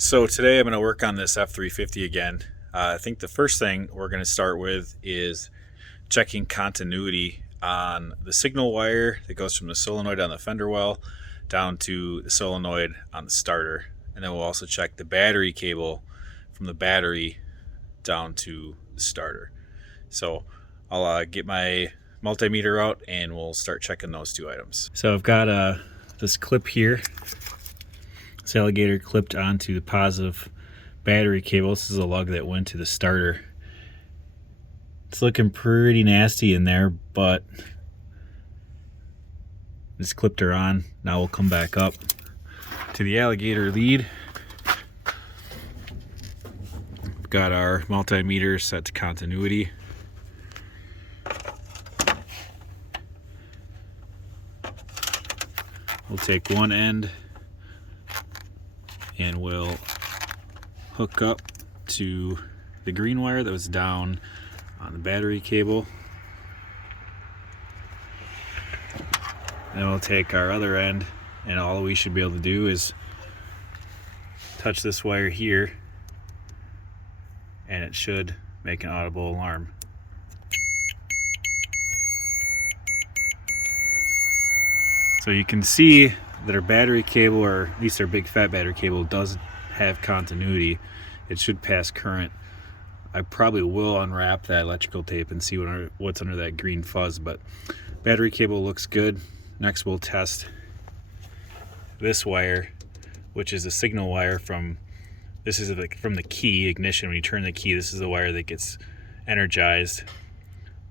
So today I'm going to work on this F350 again. I think the first thing we're going to start with is checking continuity on the signal wire that goes from the solenoid on the fender well down to the solenoid on the starter. And then we'll also check the battery cable from the battery down to the starter. So I'll get my multimeter out and we'll start checking those two items. So I've got this clip here. This alligator clipped onto the positive battery cable. This is a lug that went to the starter. It's looking pretty nasty in there, but just clipped her on. Now we'll come back up to the alligator lead. We've got our multimeter set to continuity. We'll take one end and we'll hook up to the green wire that was down on the battery cable. And then we'll take our other end, and all we should be able to do is touch this wire here and it should make an audible alarm. So you can see that our battery cable, or at least our big fat battery cable, does have continuity. It should pass current. I probably will unwrap that electrical tape and see what's under that green fuzz, but battery cable looks good. Next we'll test this wire, which is a signal wire from the key ignition. When you turn the key, this is the wire that gets energized.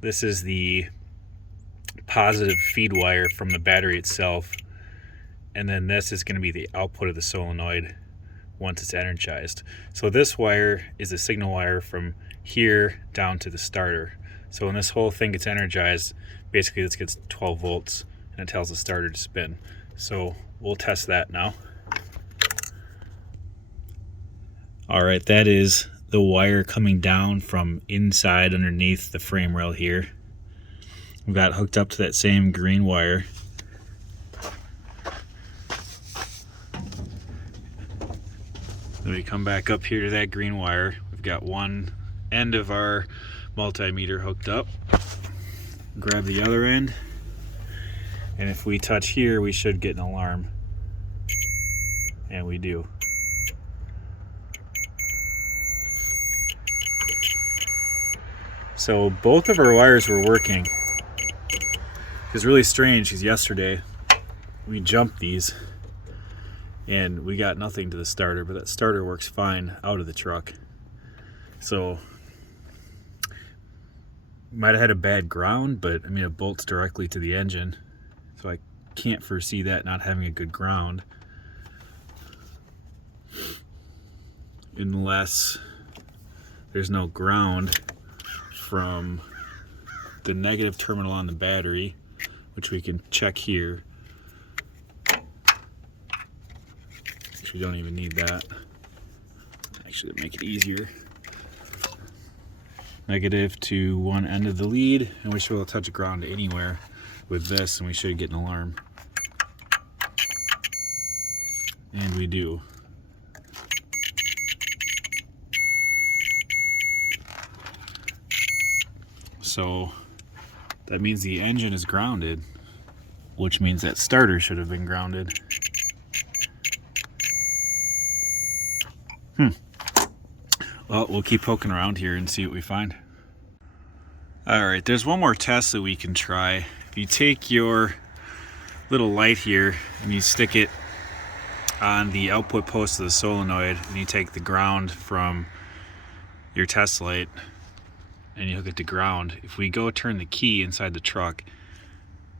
This is the positive feed wire from the battery itself, and then this is going to be the output of the solenoid once it's energized. So this wire is a signal wire from here down to the starter. So when this whole thing gets energized, basically this gets 12 volts and it tells the starter to spin. So we'll test that now. Alright, that is the wire coming down from inside underneath the frame rail here. We've got hooked up to that same green wire. Then we come back up here to that green wire. We've got one end of our multimeter hooked up. Grab the other end, and if we touch here, we should get an alarm. And we do. So both of our wires were working. It's really strange because yesterday we jumped these and we got nothing to the starter, but that starter works fine out of the truck. So might have had a bad ground, but I mean it bolts directly to the engine, so I can't foresee that not having a good ground unless there's no ground from the negative terminal on the battery, which we can check here. Actually, don't even need that. Actually, make it easier. Negative to one end of the lead, and we should be able to touch ground anywhere with this, and we should get an alarm. And we do. So that means the engine is grounded, which means that starter should have been grounded. Well, we'll keep poking around here and see what we find. Alright, there's one more test that we can try. If you take your little light here and you stick it on the output post of the solenoid, and you take the ground from your test light and you hook it to ground, if we go turn the key inside the truck,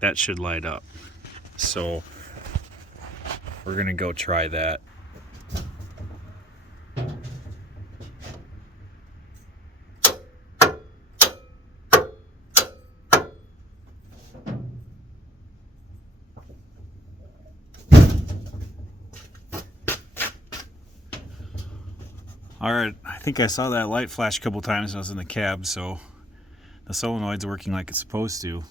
that should light up. So we're gonna go try that. Alright, I think I saw that light flash a couple times when I was in the cab, so the solenoid's working like it's supposed to.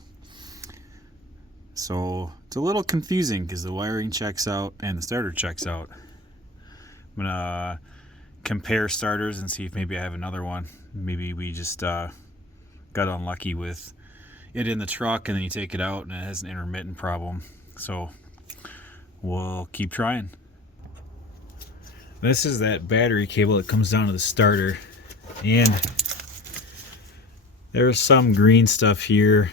So it's a little confusing because the wiring checks out and the starter checks out. I'm gonna compare starters and see if maybe I have another one. Maybe we just got unlucky with it in the truck, and then you take it out and it has an intermittent problem. So we'll keep trying. This is that battery cable that comes down to the starter, and there's some green stuff here.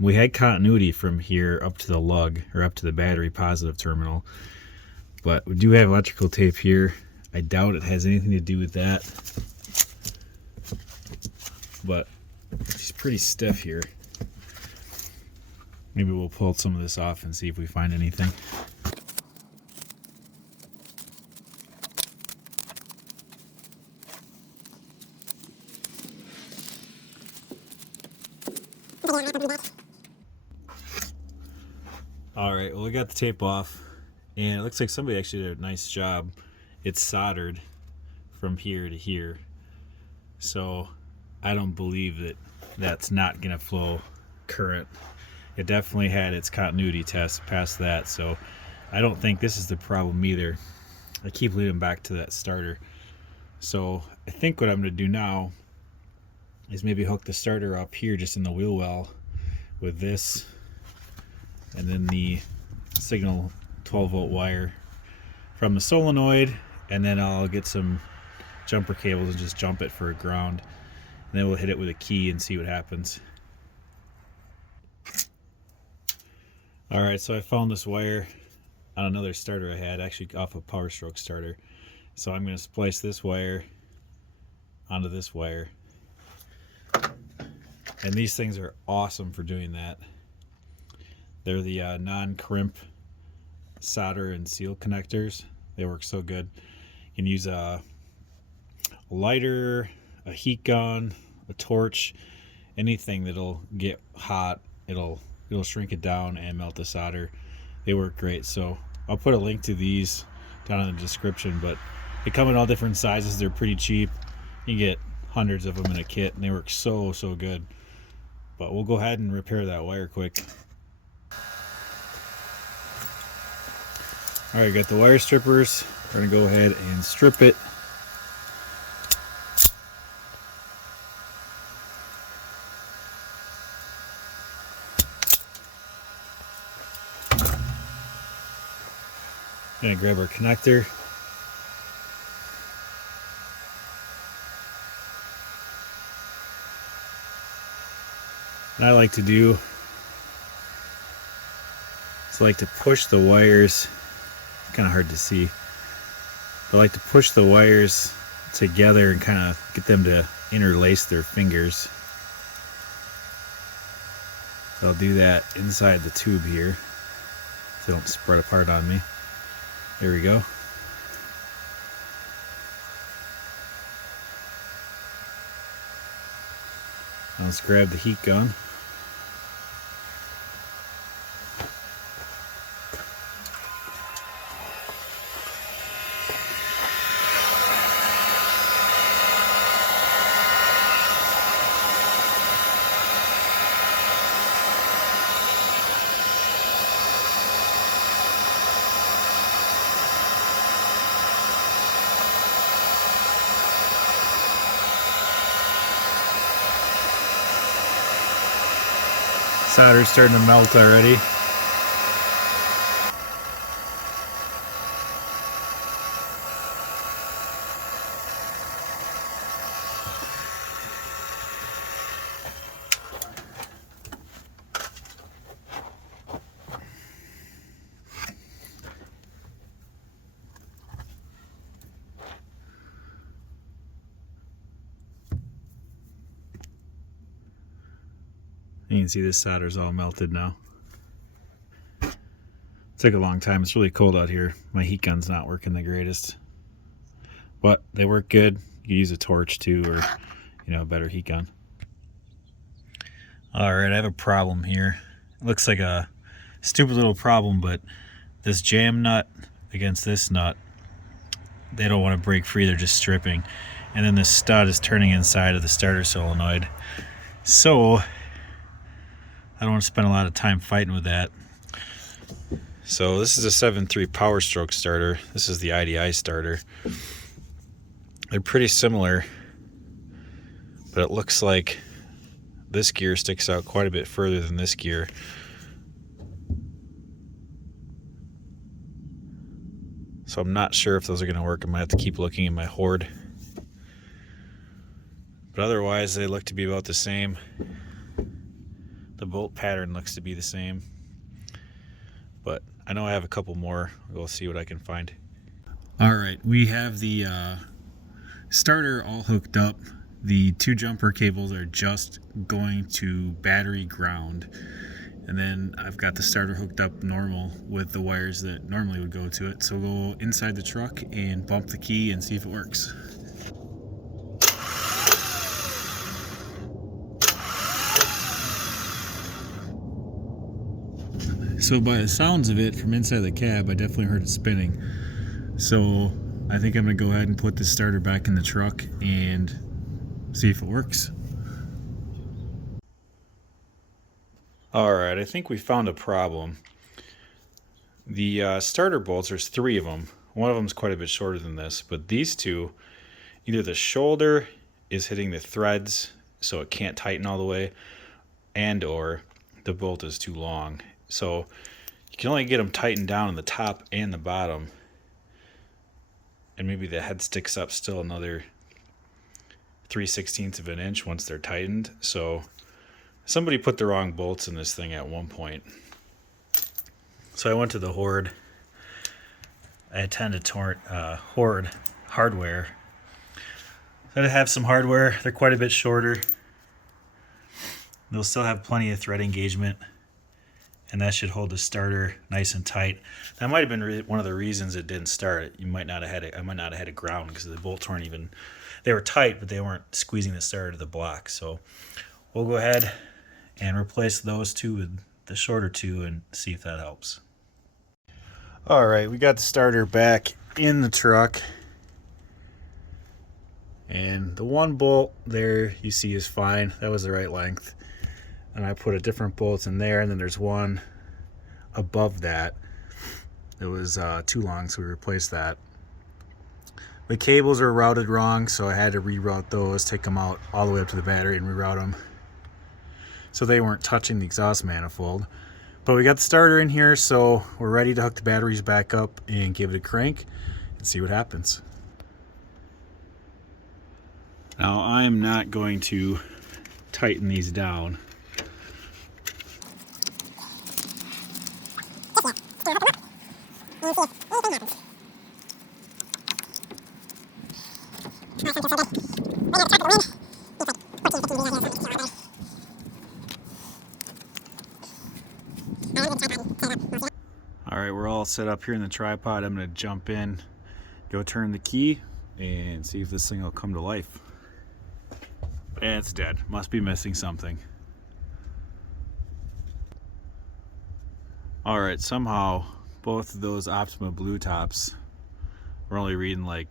We had continuity from here up to the lug, or up to the battery positive terminal, but we do have electrical tape here. I doubt it has anything to do with that, but it's pretty stiff here. Maybe we'll pull some of this off and see if we find anything. Alright, well, we got the tape off, and it looks like somebody actually did a nice job. It's soldered from here to here, so I don't believe that that's not going to flow current. It definitely had its continuity test past that, so I don't think this is the problem either. I keep leading back to that starter. So I think what I'm going to do now is maybe hook the starter up here just in the wheel well with this, and then the signal 12-volt wire from the solenoid, and then I'll get some jumper cables and just jump it for a ground, and then we'll hit it with a key and see what happens. Alright, so I found this wire on another starter I had, actually off a Power Stroke starter. So I'm going to splice this wire onto this wire. And these things are awesome for doing that. They're the non-crimp solder and seal connectors. They work so good. You can use a lighter, a heat gun, a torch, anything that'll get hot. It'll shrink it down and melt the solder. They work great. So I'll put a link to these down in the description, but they come in all different sizes. They're pretty cheap. You can get hundreds of them in a kit, and they work so good. But we'll go ahead and repair that wire quick. Alright, got the wire strippers. We're going to go ahead and strip it. Going to grab our connector. What I like to do is I like to push the wires. It's kind of hard to see. But I like to push the wires together and kind of get them to interlace their fingers. So I'll do that inside the tube here so they don't spread apart on me. There we go. Now let's grab the heat gun. Solder's starting to melt already. You can see this solder's all melted now. Took a long time. It's really cold out here. My heat gun's not working the greatest, but they work good. You can use a torch too, or a better heat gun. All right, I have a problem here. It looks like a stupid little problem, but this jam nut against this nut, they don't want to break free. They're just stripping, and then the stud is turning inside of the starter solenoid. So I don't want to spend a lot of time fighting with that. So this is a 7.3 Power Stroke starter. This is the IDI starter. They're pretty similar, but it looks like this gear sticks out quite a bit further than this gear. So I'm not sure if those are going to work. I might have to keep looking in my hoard. But otherwise, they look to be about the same. The bolt pattern looks to be the same. But I know I have a couple more. We'll see what I can find. All right, we have the starter all hooked up. The two jumper cables are just going to battery ground. And then I've got the starter hooked up normal with the wires that normally would go to it. So we'll go inside the truck and bump the key and see if it works. So by the sounds of it from inside the cab, I definitely heard it spinning. So I think I'm gonna go ahead and put the starter back in the truck and see if it works. Alright, I think we found a problem. The starter bolts, there's 3 of them. One of them is quite a bit shorter than this, but these two, either the shoulder is hitting the threads so it can't tighten all the way, and or the bolt is too long. So you can only get them tightened down on the top and the bottom, and maybe the head sticks up still another 3/16 of an inch once they're tightened. So somebody put the wrong bolts in this thing at one point. So I went to the hoard. I attended hoard hardware. So I have some hardware. They're quite a bit shorter. They'll still have plenty of thread engagement, and that should hold the starter nice and tight. That might have been one of the reasons it didn't start. I might not have had it ground because the bolts weren't even, they were tight, but they weren't squeezing the starter to the block. So we'll go ahead and replace those two with the shorter two and see if that helps. All right, we got the starter back in the truck, and the one bolt there you see is fine. That was the right length, and I put a different bolt in there, and then there's one above that that was too long, so we replaced that. The cables are routed wrong, so I had to reroute those, take them out all the way up to the battery and reroute them so they weren't touching the exhaust manifold. But we got the starter in here, so we're ready to hook the batteries back up and give it a crank and see what happens. Now I am not going to tighten these down. Alright, we're all set up here in the tripod. I'm going to jump in, go turn the key, and see if this thing will come to life. And it's dead. Must be missing something. Alright, somehow both of those Optima Blue tops were only reading like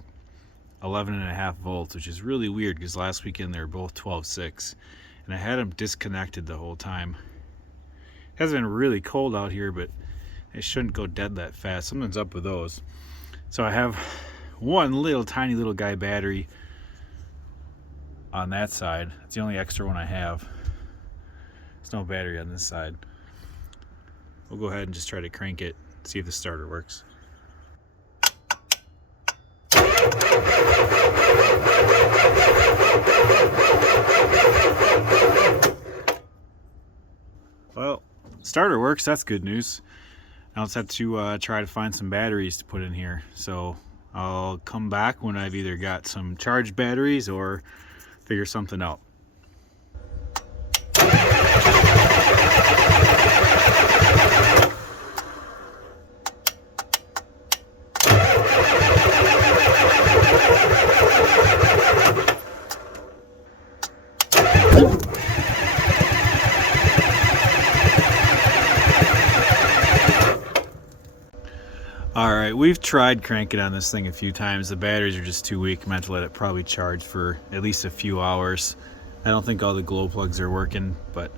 11.5 volts, which is really weird because last weekend they were both 12.6, and I had them disconnected the whole time. It hasn't been really cold out here, but it shouldn't go dead that fast. Something's up with those. So I have one little tiny little guy battery on that side. It's the only extra one I have. There's no battery on this side. We'll go ahead and just try to crank it, see if the starter works. Well, starter works. That's good news. Now let's have to try to find some batteries to put in here. So I'll come back when I've either got some charged batteries or figure something out. Alright, we've tried cranking on this thing a few times. The batteries are just too weak. I meant to let it probably charge for at least a few hours. I don't think all the glow plugs are working, but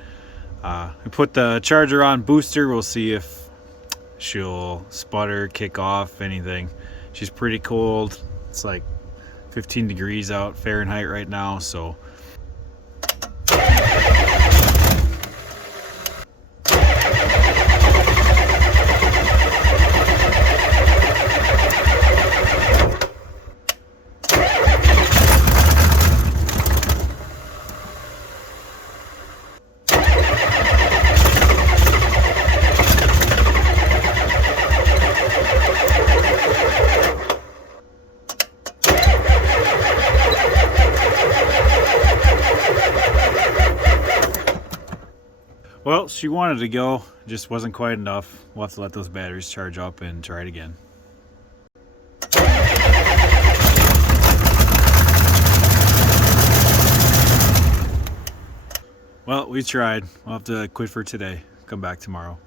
we put the charger on booster. We'll see if she'll sputter, kick off, anything. She's pretty cold. It's like 15 degrees out Fahrenheit right now, so well, she wanted to go, just wasn't quite enough. We'll have to let those batteries charge up and try it again. Well, we tried. We'll have to quit for today. Come back tomorrow.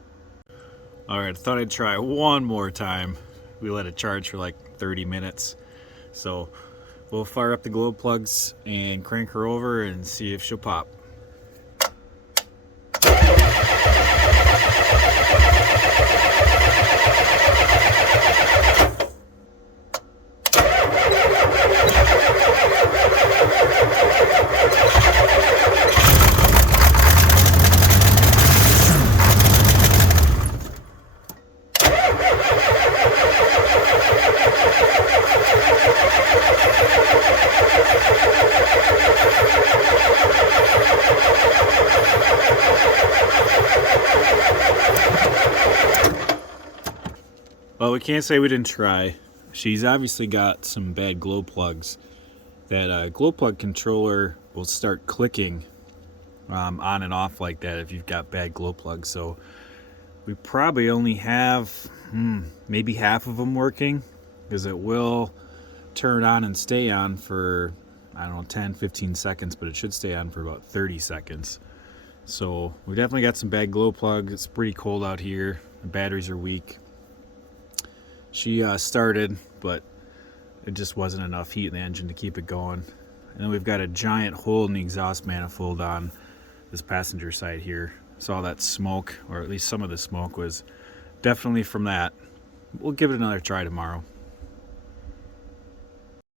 Alright, I thought I'd try one more time. We let it charge for like 30 minutes. So we'll fire up the glow plugs and crank her over and see if she'll pop. Well, we can't say we didn't try. She's obviously got some bad glow plugs. That glow plug controller will start clicking on and off like that if you've got bad glow plugs. So we probably only have maybe half of them working, because it will turn on and stay on for, I don't know, 10-15 seconds, but it should stay on for about 30 seconds. So we definitely got some bad glow plugs. It's pretty cold out here. The batteries are weak. She started, but it just wasn't enough heat in the engine to keep it going. And then we've got a giant hole in the exhaust manifold on this passenger side here. So all that smoke, or at least some of the smoke, was definitely from that. We'll give it another try tomorrow.